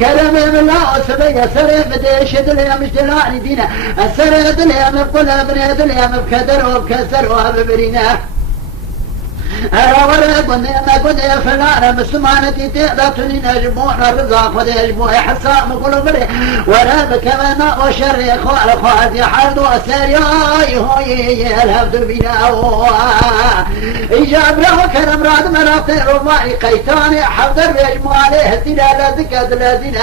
كلام من الله سبي سرب ديش دليا مش دلاني دينا السرد دليا مبقنا بني دليا مبكدر وبكسر وببرينا أنا قلنا ما قلنا فلانا مسلمانتي تقدرتني نجمونا الرزاق ودي يجمو حسام كل مري ولا بكمانا وشر خوال خوال يحرد وسريا هوي الهبد بنا إجاب له كرم راد مناطق رمائي قيتاني حضر يجمو عليه سلالة ذكاد الذين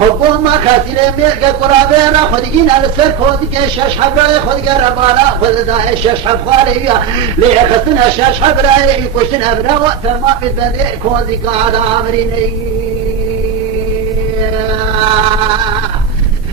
حكومة خاسلة ملك قرابينا خدقين السر خدق شاش حبرا خدق ربالا خد داعي شاش حب خالي ليخصنا شاش حبرا يكوشن أبنا وقت ما في البني كوزي قاعد عامريني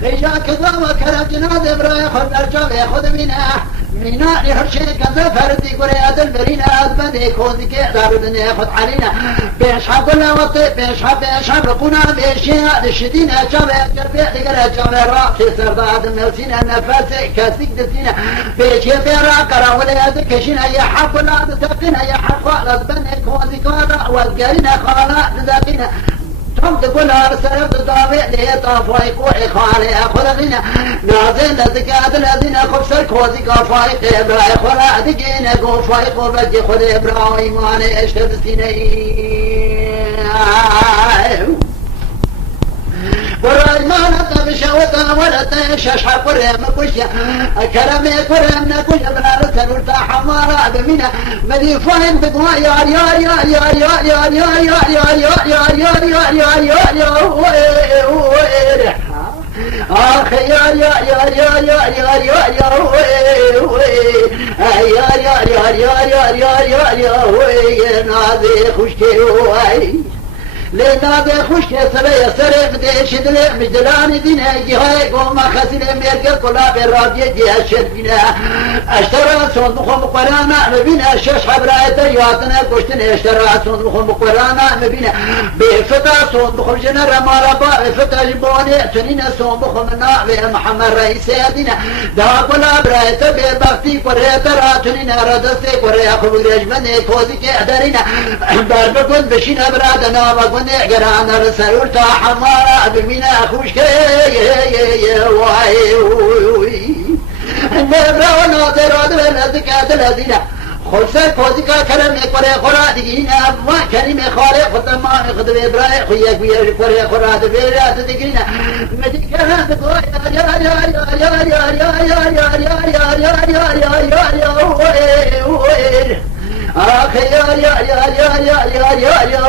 إيجا كذا وكرم جناد إبراهيم خد أرجع ياخذ منا يهرشي كذا فردي قريات البرينا أدبني كوزي كذا بدنا ياخذ علينا بيشحب كل وقت بيشحب رقونا بيشياء الشدينا جابه جربه دقر جابه رأسي سرداد ملسينا نفسي كاسيك دسينا بيشي بيرا قرا ولياد كشينا يحب ولا تسقينا يحب خالد بني كوزي كذا وقالنا خالد دقينا هم تقول أرسل بضابع ليطاف ويقوعي خالي أخذنا نازل لذكاد الذين خبصر كوزي قفايق إبراهيم خلا دقينا قفايق وبجي خذ إبراهيم وانا اشتب سنين براي ما نطب شوطا ولا تنشش حقرم كوشيا كرمي كرم نكوش بلا رسل ورتا حمارا بمنا مدي فاهم بقوا يا يا يا يا يا يا يا يا يا يا يا يا يا يا آخ يا يا يا يا يا يا يا يا نادي خشكي واي لنا بخشك سبي سرب ديش دلي مجدلاني دينا جهاي قوم خسر ميرقل كلا بالرابية جهة شربنا اشترى صندوق مقرانا مبينا الشش حبراية يواتنا كشتنا اشترى صندوق مقرانا مبينا بفتا صندوق جنر ماربا بفتا جبوني تنين صندوق منا محمد رئيس دينا دا كلا براية ببختي قرية راتنين ردستي قرية خبر رجبني كوزي كأدرين باربكون بشين برادنا وقون قرانا رسول تا حمارا بمنا خوش كي واي نبرا وناظر ودر لذكات الذين خلصة كوزيكا كلام يقرأ قرآن دقينا ما كلمة خالق ختمان خدم إبراهيم خيّك بيقرأ قرآن بيرات دقينا مدكنا تقول يا يا يا يا يا يا يا يا يا يا يا يا يا آخ يا يا يا يا يا يا يا يا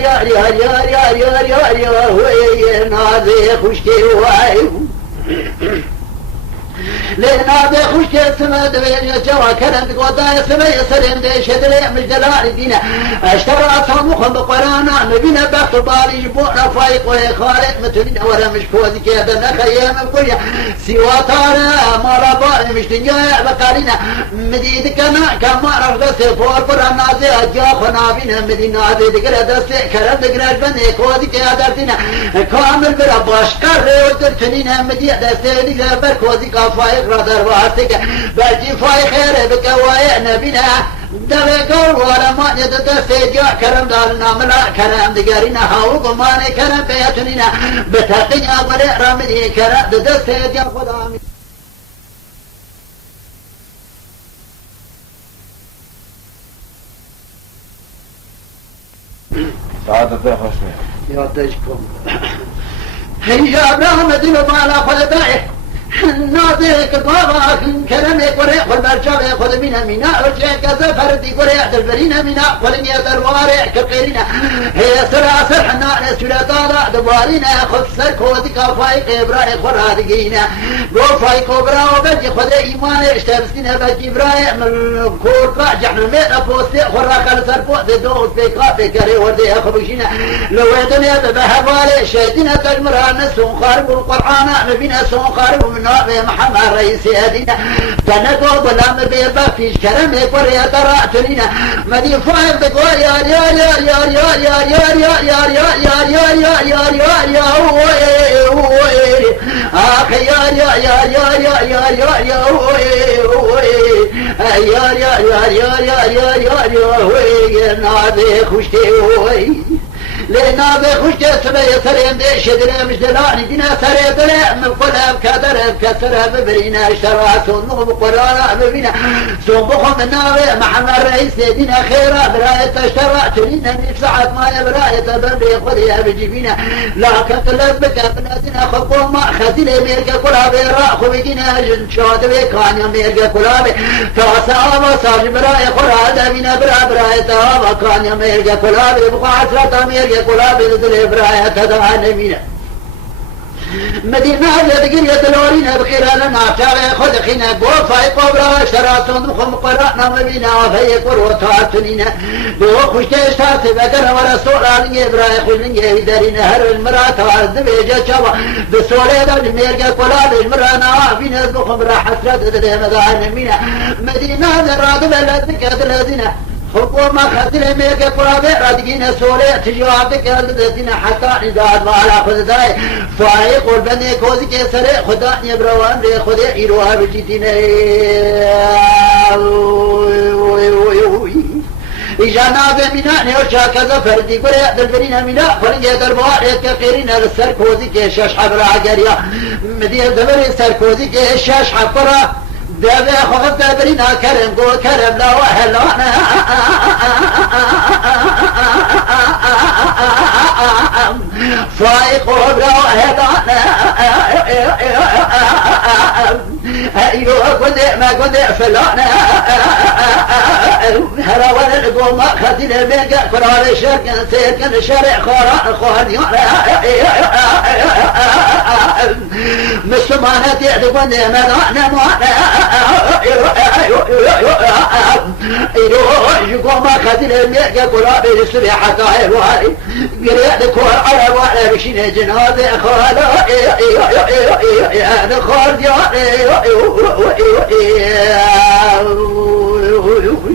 يا يا يا يا يا يا يا نازي خشكي واي لنا بخشك السماء دبيل جوا كرنت قوضاء السماء يسرين دي شدري مجدلان دينا اشترى صموخا بقرانا نبينا بخت بالي جبونا فايق ويخالق متنين ورا مشكوذي كيدا نخيام بقرية سواتانا مرابا مشتنجا بقالينا مديدكنا كما رغدس فور قرآن نازي اجاخنا بينا مدينة دي دقر دستي كرم دقراج بني كوذي كيدا دينا كامل برا باشكار ريوتر تنين مدينة دستي دقر بركوذي فايق رادر واسك بلجي فايق خير بكوايا نبينا دبي قول ولا ما يتدسي جاء كرم دارنا ملا كرم دقارينا هاوق ماني كرم بيتنينا بتقنيا ولي رمدي كرم ددسي جاء خدامي سعادة خشمي يا تجكم هيا ابراهيم دلو مالا خلدائه ناظرك بابا كرمي قرية خل برشاوي خذ منها منا رجعك زفردي قرية دلبرينا منا قلني دروارع كقيرنا هي سرع سرحنا نسولا طالع دبارينا خذ سرك ودك فايق إبراهيم خرادقينا قو فايق إبراهيم وبجي خذ إيمان اشتبسنا بجي إبراهيم من كورقا جحنا ميتا بوستي خراق السربوت دوت بيقا بكري وردي أخبشنا لو يدنيا ببهبالي شهدنا تجمرها نسون خارب القرآن نبينا سون خارب نابي محمد رئيس يدينا تنقو بلام بيبا فيش كرم يقول يا تراتنينا مدي فاهم تقول يا يا يا يا يا يا يا يا يا يا يا يا يا يا يا يا آخ يا يا يا يا يا يا يا يا يا يا يا يا يا يا يا يا نادي خشتي لنا بخشت سبي سريم ديش دريم جلاني دينا سري دريم قلب كدرب كسرب برينا اشترى سنو بقرانا ببينا سنبخم الناوي محمد رئيس دينا خيرا براية اشترى ترينا نفسعت ما براية بمري خذيها بجيبينا لكن قلب بكابنا دينا خبو ما خزيلي ميركا كلها بيراء خبيدينا شاد بيكانيا ميركا كلها بي تاسا وصاج براية خرا دمينا براية تابا كانيا ميركا كلها بي بقى عسرة ميركا كلها بذل براية تدعى نمينا مدينة يدقين يدلورين بخير لنا شارع خذ خينا قوفا يقبرا شرا صندوق مقرأنا مبينا وفي قروتاتنينا لو خشتش تاسي بقر ورسول علي براي خلن يدارين هر المرأة وعرض بيجا شوا بسولي دون ميرقا قلال المرأة فينا البخم راح حسرت دلي مدعى نمينا مدينة ذراد بلدك دلدنا حكومة خطر ميرك قرابة رادقين سولة تجوابك الذين حتى نزاد وعلى خذ داي فاي قربني كوزي كسر خدا يبروان لي خدا يروها بجيتين إجانا بمنا نيوشا كذا فردي قرية دلبرين منا فرنجة دربوار كقيرين السر كوزي كشاش حبر عجريا مدير دبري سر كوزي كشاش حبرا دابا خذ دابرينا كرم قول كرم لا وهلا فايق ولا وهلا ايوه قد ما قد فلانا هلا ولا القوم خدنا ميقا قرار الشرق سيكن الشارع خوان مسلمانة يعتقون مدعنا يقوم خدنا ميقا قرار السبيحة طاهر قريت كور عرب وعلى بشين جنازة خالا خالد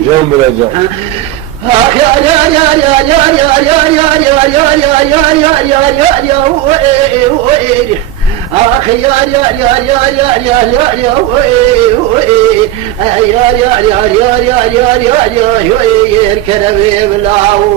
جنب الأجل آخ يا يا يا يا يا يا يا يا يا يا يا يا يا يا يا آخ يا يا يا يا يا يا يا يا يا يا يا يا يا يا يا الكرم بالله